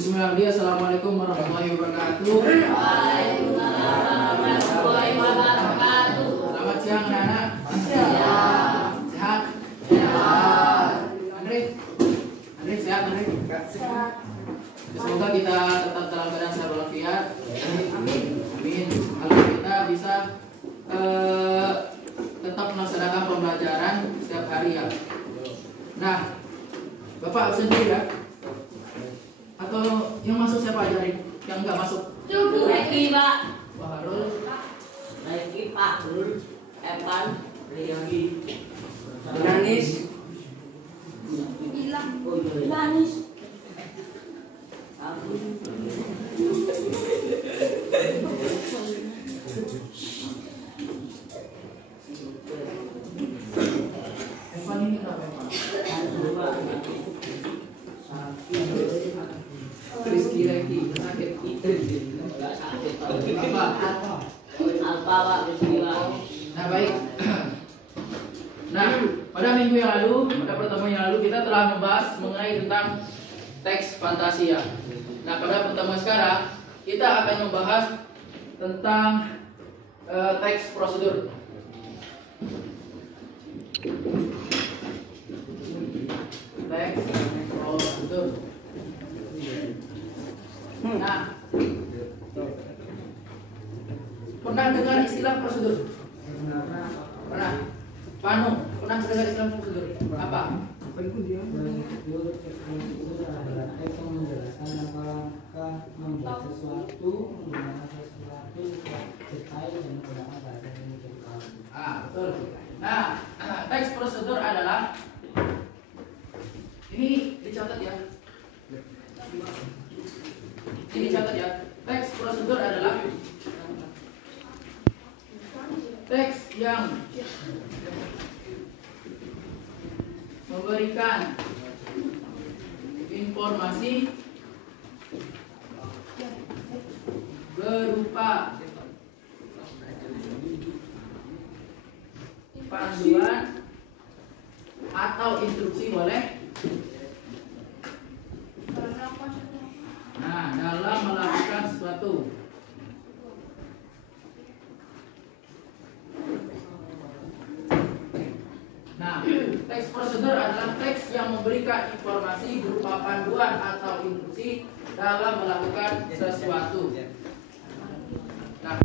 Bismillahirrahmanirrahim. Assalamualaikum warahmatullahi wabarakatuh. Waalaikumsalam warahmatullahi wabarakatuh. Selamat siang anak-anak. Sehat? Sehat. Andre sehat Andre? Sehat. Semoga kita tetap dalam keadaan sehat walafiat. Amin. Amin. Agar kita bisa tetap melaksanakan pembelajaran setiap hari ya. Nah, Bapak absen dulu ya. Atau yang masuk siapa aja nih? Yang enggak masuk? Lagi Pak. Wah, Harul. Lagi Pak Rul. Evan. Riyadi. Nanis. Hilang. Nanis. Aku. Evan ini kenapa Evan? Rizky lagi sakit apa? Alpa Pak. Bismillah. Nah baik. Nah pada minggu yang lalu, pada pertemuan yang lalu kita telah membahas mengenai tentang teks Fantasia. Nah pada pertemuan sekarang kita akan membahas tentang teks prosedur. Teks prosedur. Nah, pernah dengar istilah prosedur? Pernah? Panu, pernah dengar istilah prosedur? Apa? Menjelaskan apakah membuat sesuatu, menggunakan sesuatu detail dan menggunakan bahasa yang detail. Betul. Nah, teks prosedur adalah ini dicatat ya. Ini dicatat ya. Teks prosedur adalah teks yang memberikan informasi berupa panduan atau instruksi boleh. Nah, dalam melakukan sesuatu. Nah, teks prosedur adalah teks yang memberikan informasi berupa panduan atau instruksi dalam melakukan sesuatu. Nah,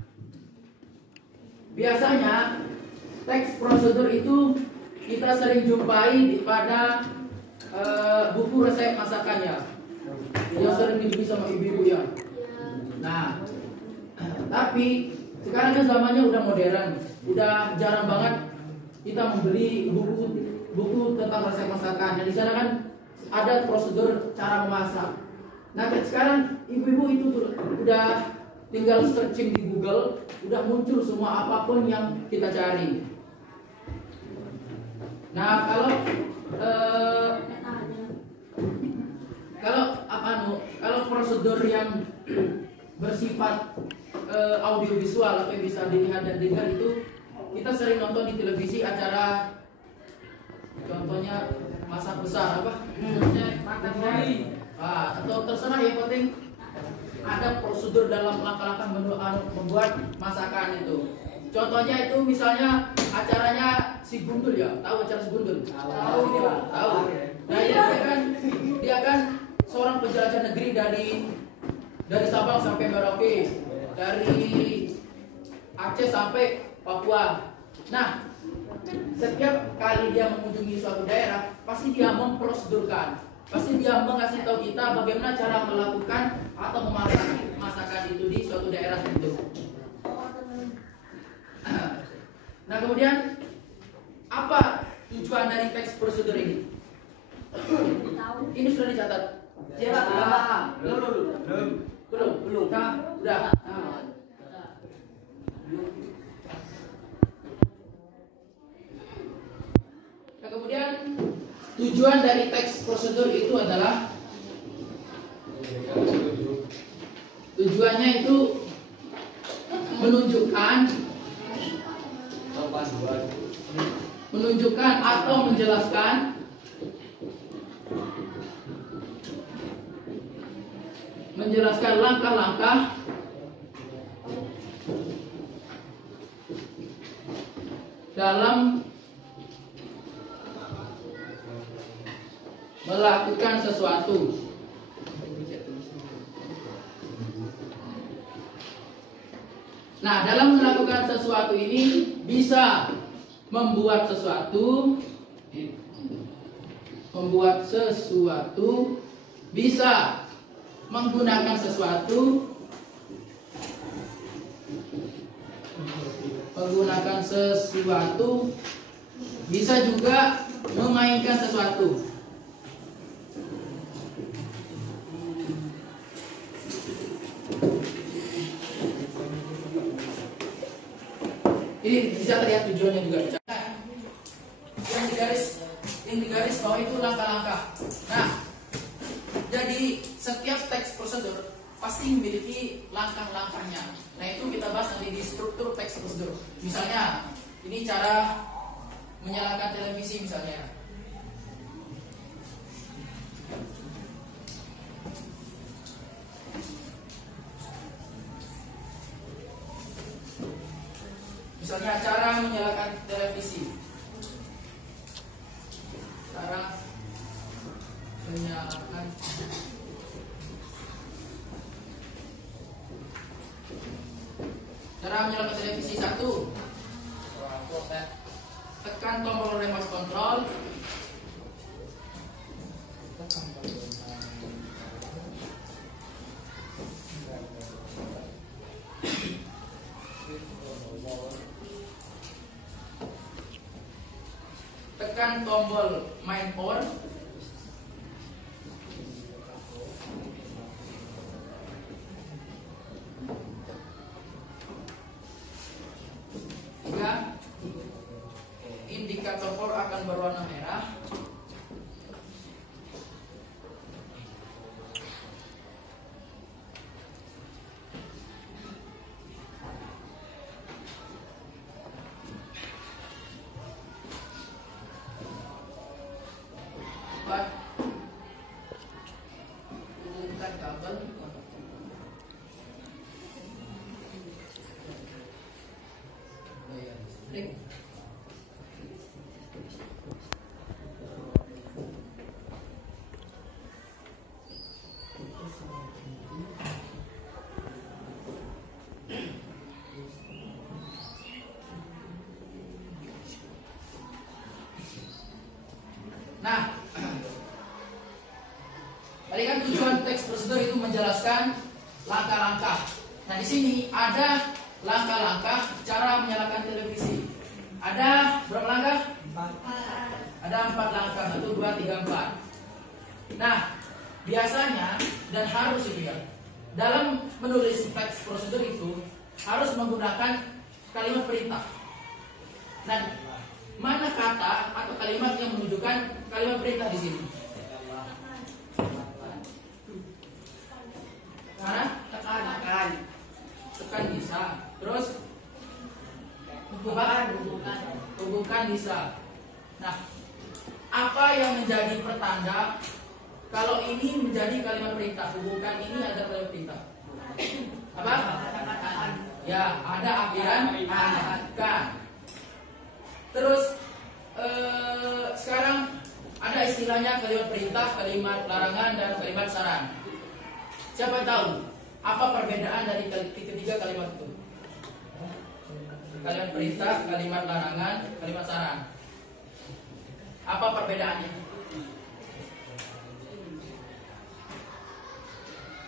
biasanya teks prosedur itu kita sering jumpai pada buku resep masakannya yang sering dibeli sama ibu-ibu ya. Nah, tapi sekarang kan zamannya udah modern, udah jarang banget kita membeli buku tentang resep masakan. Dan di sana kan ada prosedur cara memasak. Nah, sekarang ibu-ibu itu udah tinggal searching di Google, udah muncul semua apapun yang kita cari. Nah, kalau prosedur yang bersifat audiovisual atau yang bisa dilihat dan dengar itu kita sering nonton di televisi acara, contohnya masak besar apa? Atau terserah, yang penting ada prosedur dalam langkah-langkah membuat masakan itu. Contohnya itu misalnya acaranya si Gundul ya, tahu acara si Gundul? Tahu. Nah dia kan seorang penjelajah negeri dari Sabang sampai Merauke, dari Aceh sampai Papua. Nah, setiap kali dia mengunjungi suatu daerah, pasti dia memprosedurkan, pasti dia mengasih tahu kita bagaimana cara melakukan atau memasak masakan itu di suatu daerah tertentu. Nah, kemudian apa tujuan dari teks prosedur ini? Ini sudah dicatat. Belum. Udah. Nah, kemudian tujuan dari teks prosedur itu adalah tujuannya itu menunjukkan atau menjelaskan menjelaskan langkah-langkah dalam melakukan sesuatu. Nah, dalam melakukan sesuatu ini bisa membuat sesuatu, bisa menggunakan sesuatu, bisa juga memainkan sesuatu. Ini bisa terlihat tujuannya juga. Yang digaris bawah itu langkah-langkah. Nah, jadi setiap teks prosedur pasti memiliki langkah-langkahnya. Nah, itu kita bahas nanti di struktur teks prosedur. Misalnya, ini cara menyalakan televisi misalnya. Misalnya cara menyalakan televisi. Cara menyalakan televisi 1. Tekan tombol remote control. Tekan tombol main power. Tiga, indikator power akan berwarna merah. Hubungkan kabel. Nah, tadi kan tujuan teks prosedur itu menjelaskan langkah-langkah. Nah, di sini ada langkah-langkah cara menyalakan televisi. Ada berapa langkah? 4. Ada 4 langkah. 1, 2, 3, 4. Nah, biasanya dan harus itu ya, dalam menulis teks prosedur itu harus menggunakan kalimat perintah. Nah, mana kata atau kalimat yang menunjukkan kalimat perintah di sini? Mana? Tekan bisa. Terus hubungkan bisa. Nah, apa yang menjadi pertanda kalau ini menjadi kalimat perintah? Hubungkan ini ada kalimat perintah. Apa? Ya, ada akhiran kan. Terus sekarang ada istilahnya kalimat perintah, kalimat larangan, dan kalimat saran. Siapa tahu apa perbedaan dari ketiga kalimat itu? Kalimat perintah, kalimat larangan, kalimat saran. Apa perbedaannya?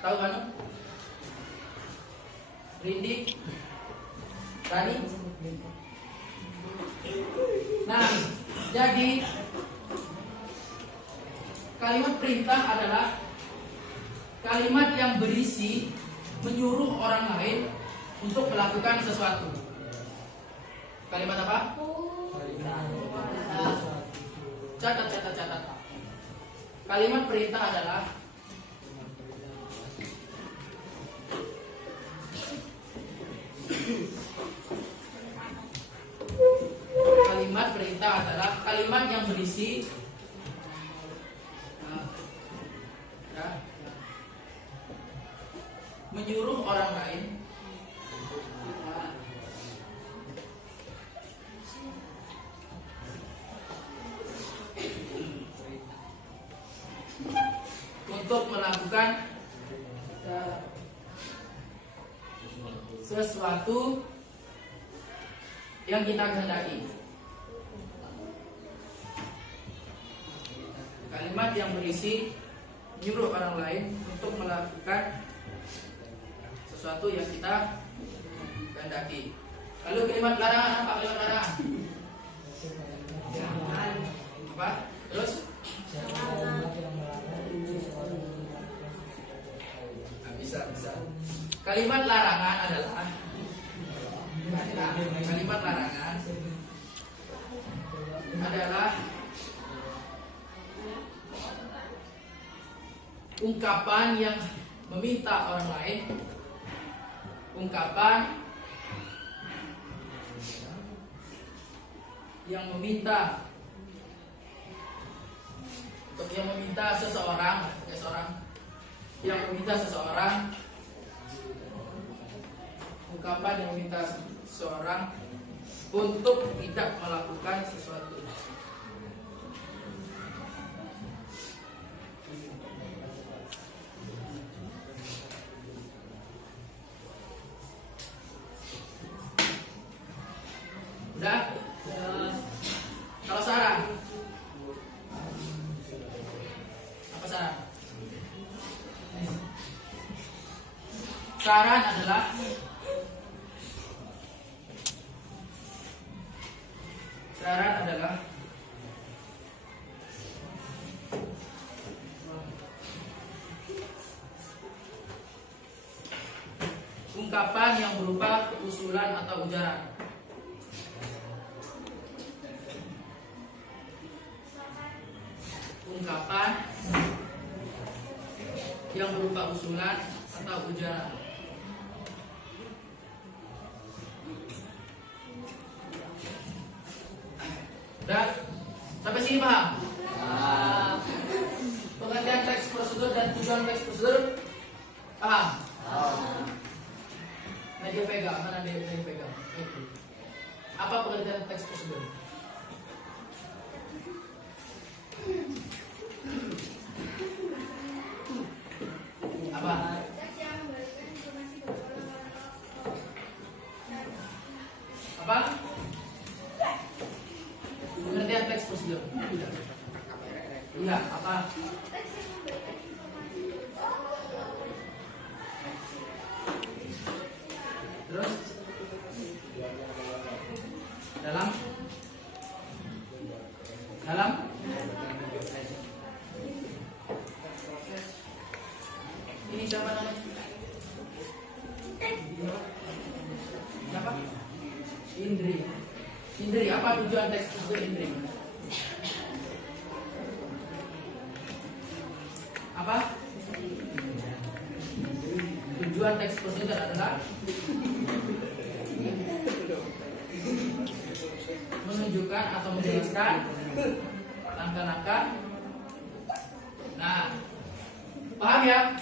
Tahu kan? Rindi? Rani? Nah, jadi kalimat perintah adalah kalimat yang berisi menyuruh orang lain untuk melakukan sesuatu. Kalimat apa? Catat. Kalimat perintah adalah kalimat yang berisi menyuruh orang lain untuk melakukan sesuatu yang kita kehendaki. Kalimat yang berisi menyuruh orang lain untuk melakukan sesuatu yang kita kehendaki. Lalu kalimat larangan apa? Kalimat larangan apa? Terus bisa. Kalimat larangan adalah ungkapan yang meminta orang lain, ungkapan yang meminta seseorang ungkapan yang meminta seseorang untuk tidak melakukan sesuatu. Udah? Kalau saran, apa saran? Saran adalah ungkapan yang berupa usulan atau ujaran. Ungkapan yang berupa usulan atau ujaran. Udah? Sampai sini paham? Pengertian teks prosedur dan tujuan teks prosedur paham? Nadia Vega, mana Nadia Vega? Apa pengertian teks prosedur? Apa? Apa? Pengertian teks prosedur. Iya, apa? Terus dalam ini siapa namanya? Siapa? Indri, apa tujuan teks prosedur Indri? Apa? Tujuan teks prosedur adalah menunjukkan atau menjelaskan langkah-langkah. Nah, paham ya?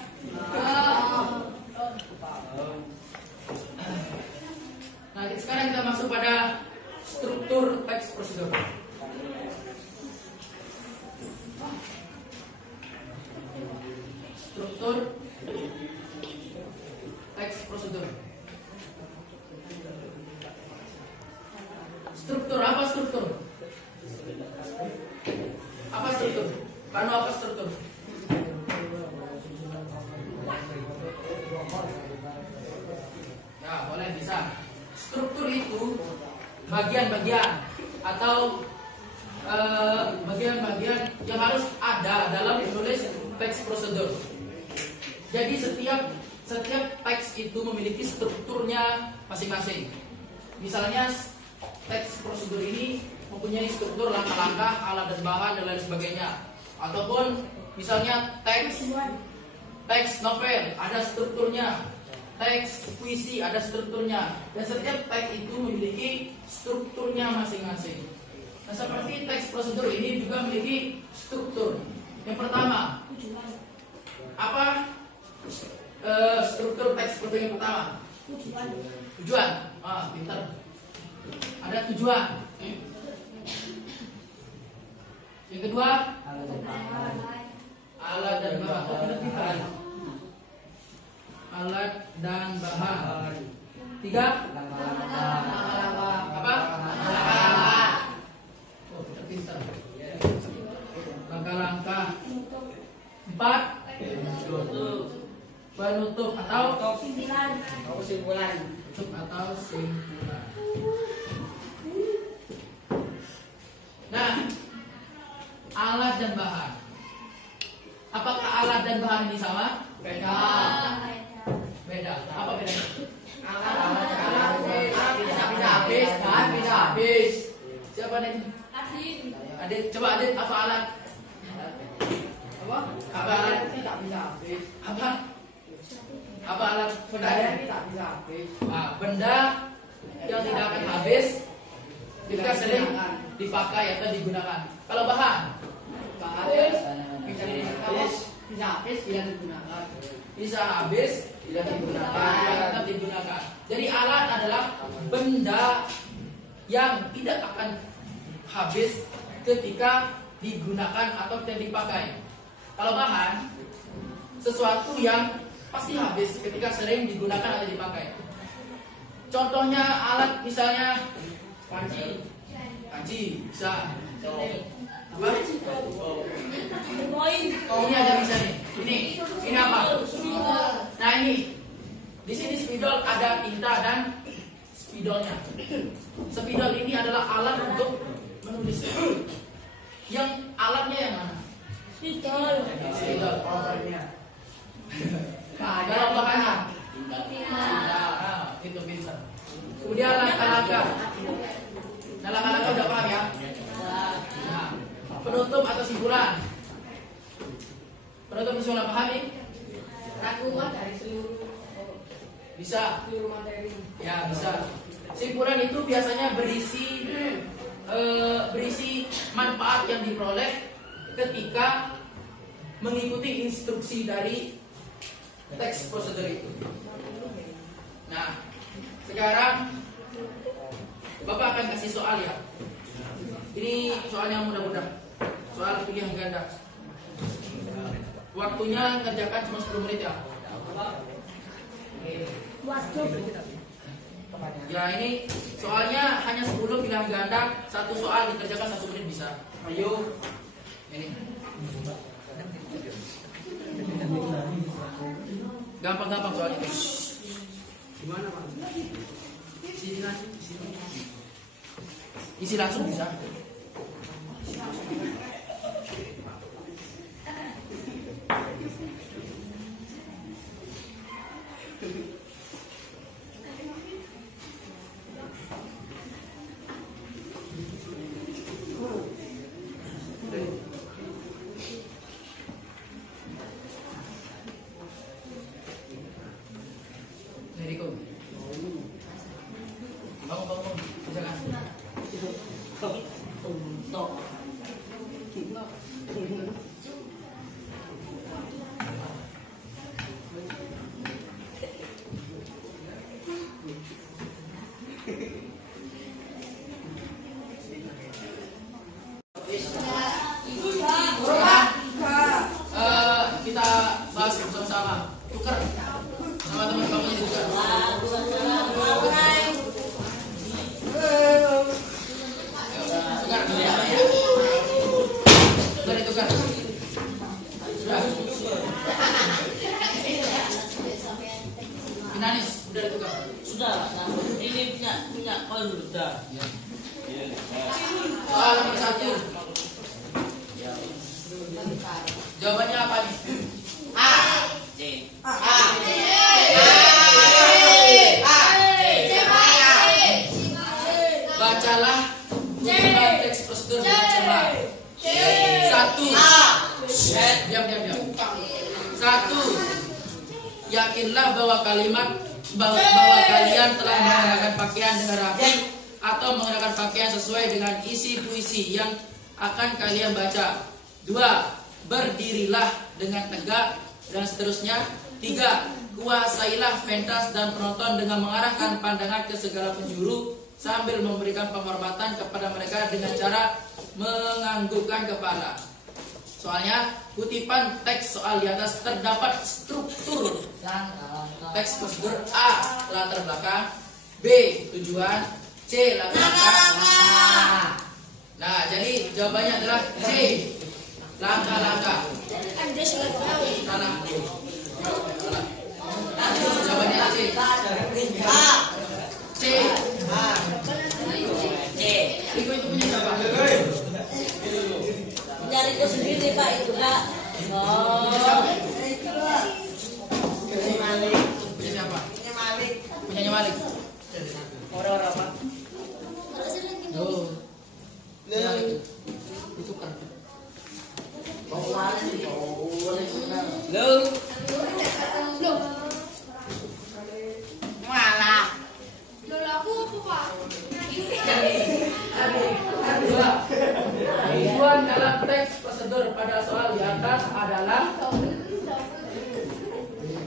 Nah, sekarang kita masuk pada struktur teks prosedur. Struktur teks prosedur. Struktur apa struktur? Apa struktur? Kanu apa struktur? Ya, boleh bisa. Struktur itu bagian-bagian atau bagian-bagian yang harus ada dalam menulis teks prosedur. Jadi setiap teks itu memiliki strukturnya masing-masing. Misalnya teks prosedur ini mempunyai struktur langkah-langkah, alat dan bahan dan lain sebagainya. Ataupun misalnya teks novel ada strukturnya, teks puisi ada strukturnya, dan setiap teks itu memiliki strukturnya masing-masing. Nah, seperti teks prosedur ini juga memiliki struktur. Yang pertama, apa struktur teks seperti yang pertama. Tujuan. Pintar. Ada tujuan. Yang kedua, alat dan bahan. Alat dan bahan. Tiga, apa? Pintar. Langkah-langkah. Empat, penutup atau Kesimpulan. Tutup atau simpulan. Nah, alat dan bahan. Apakah alat dan bahan ini sama? Beda. Apa bedanya? Alat bisa habis, bahan bisa habis. Siapa nih? Adit, coba Adit, apa alat? Apa alat? Tidak bisa habis. Apa alat? Benda yang tidak bisa habis. Benda yang tidak akan habis ketika sering dipakai atau digunakan. Kalau bahan, Bisa habis bila digunakan. bisa habis bila digunakan, tetap digunakan. Jadi alat adalah benda yang tidak akan habis ketika digunakan atau tidak dipakai. Kalau bahan, sesuatu yang pasti habis ketika sering digunakan atau dipakai. Contohnya alat misalnya panci bisa. Apa? Ini ada bisa nih. Ini apa? Nah ini di sini spidol ada tinta dan spidolnya. Spidol ini adalah alat untuk menulis. Yang alatnya yang mana? Spidol. Kalau bahannya? Itu pintar. Kemudian langkah-langkah. Nah, langkah-langkah udah paham ya? Nah, penutup atau simpulan. Penutup simpulan paham nih? Rangkuman dari seluruh Bisa. materi. Ya bisa. Simpulan itu biasanya berisi manfaat yang diperoleh ketika mengikuti instruksi dari teks prosedur itu. Nah, sekarang Bapak akan kasih soal ya. Ini soal yang mudah-mudah. Soal pilihan ganda. Waktunya kerjakan cuma 10 menit ya. Ya ini soalnya hanya 10 pilihan ganda, satu soal dikerjakan 1 menit bisa. Ayo. Ini. Gampang-gampang soalnya. Gimana Pak? Isi langsung bisa. Bangun. Bisa kan? Untuk Kita bahas bersama-sama. Tukar sama teman-temannya ditukar. Sudah ditukar. Sudah. Finalis sudah ditukar. sudah. Nah, ini punya koin sudah. Soal nomor 1. Jawabannya apa nih? C. Bacalah buku teks prosedur dengan cermat. 1. Diam. 1. Yakinlah bahwa kalian telah mengenakan pakaian dengan rapi atau mengenakan pakaian sesuai dengan isi puisi yang akan kalian baca. 2. Berdirilah dengan tegak dan seterusnya. 3. kuasailah pentas dan penonton dengan mengarahkan pandangan ke segala penjuru sambil memberikan penghormatan kepada mereka dengan cara menganggukkan kepala. Soalnya kutipan teks soal di atas terdapat struktur teks prosedur: A. Latar belakang, B. Tujuan, C. Latar belakang. Nah, jadi jawabannya adalah C. Langkah-langkah. Salah. Jawabannya C. C. Riko itu punya siapa? Nyari itu sendiri Pak, itu Pak. Punya siapa? Punyanya Malik. Orang-orang apa? Oh. Malik. Itu kan. Lo. Malah. Dua. Tujuan dalam teks prosedur pada soal di atas adalah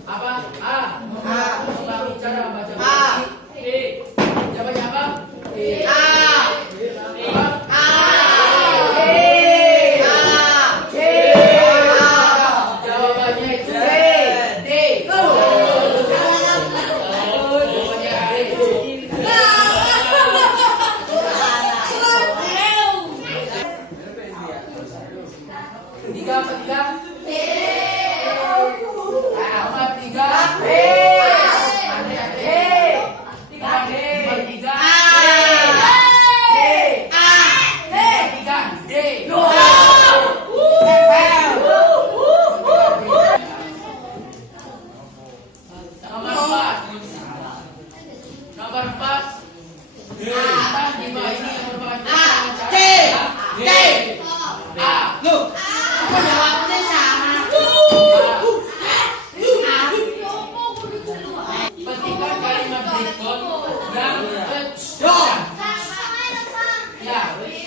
apa? A. Mengetahui cara membaca puisi. B. Jawabannya apa? B. Apa? Jawabannya itu D. D. Jawabannya D. Tiga apa tiga? Nomor tiga. Nomor tiga. Nomor empat. Atas di bawah ini merupakan petikan kalimat berikut yang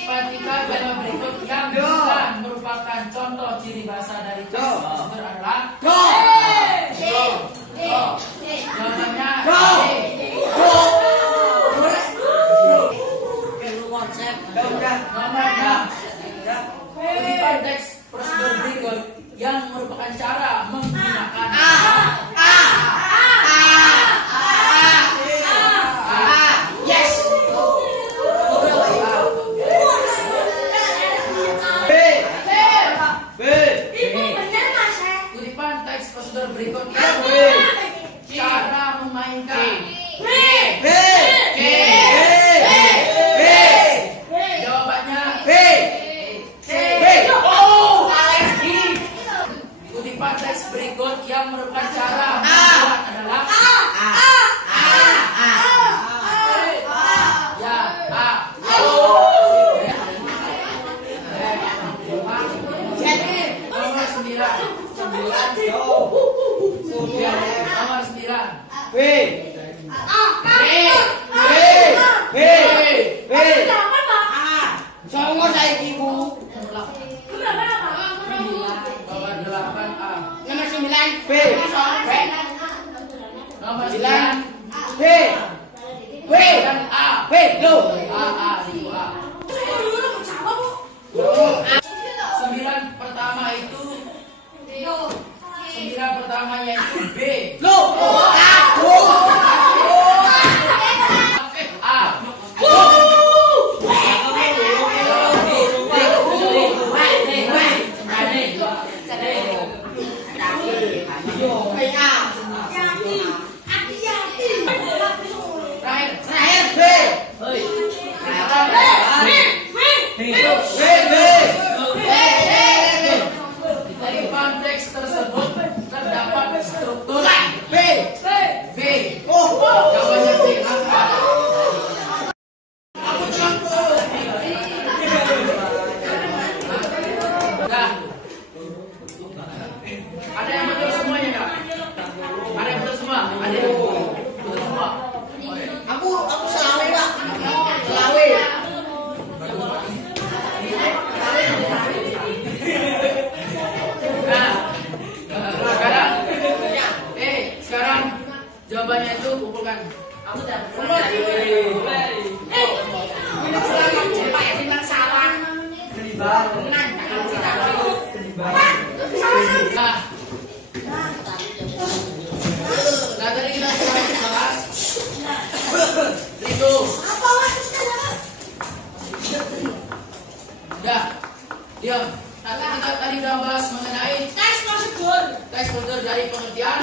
petikan kalimat berikut yang bukan merupakan contoh ciri bahasa dari teks prosedur adalah jawabannya nomor 6. Kutipan teks prosedur berikut yang merupakan cara menggunakan kutipan teks prosedur berikut yang cara memainkan jawabannya kutipan teks berikut yang merupakan cara membuat adalah ya nomor 9 pertama itu 9 pertamanya itu B. Dalam teks tersebut terdapat struktur B. Jawabannya B. Ada yang betul semuanya nggak? Ada yang betul semua? Ada yang betul semua? Aku selawe Pak. Selawe. Nah, sekarang jawabannya itu kumpulkan. Aku tidak Nah, tadi kita sudah bahas itu. Udah, diam. Nanti kita tadi udah bahas mengenai tes prosedur dari pengertian,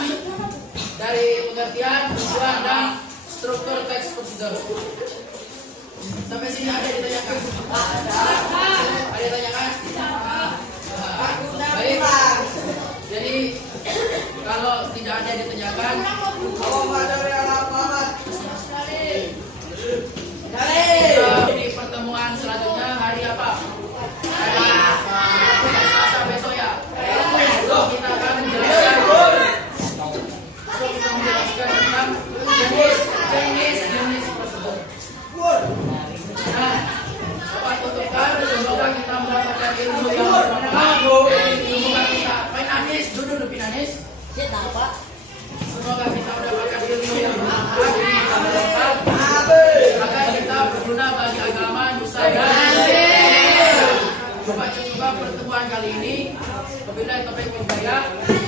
tujuan dan struktur teks prosedur. Sampai sini ada yang ditanyakan? Ada yang ditanyakan? Baik. Jadi kalau tidak ada yang ditanyakan, di pertemuan selanjutnya hari apa? Hari Selasa besok ya. Besok kita akan menjelaskan tentang jenis prosedur. Nah, Bapak tutupkan. Semoga kita mendapatkan ilmu yang bermanfaat. Semoga kita Pinanis dulu Pinanis. Semoga kita mendapatkan ilmu yang bermanfaat agar kita berguna bagi agama, nusa dan bangsa. Bapak cukup pertemuan kali ini. Wabillahi taufiq wal hidayah.